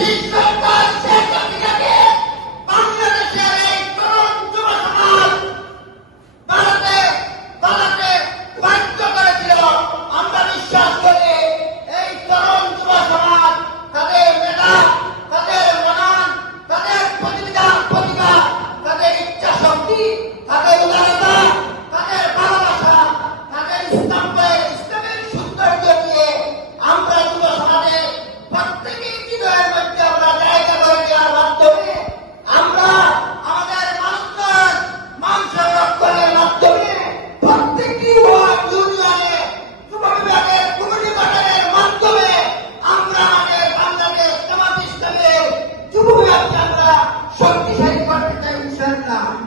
Thank you. you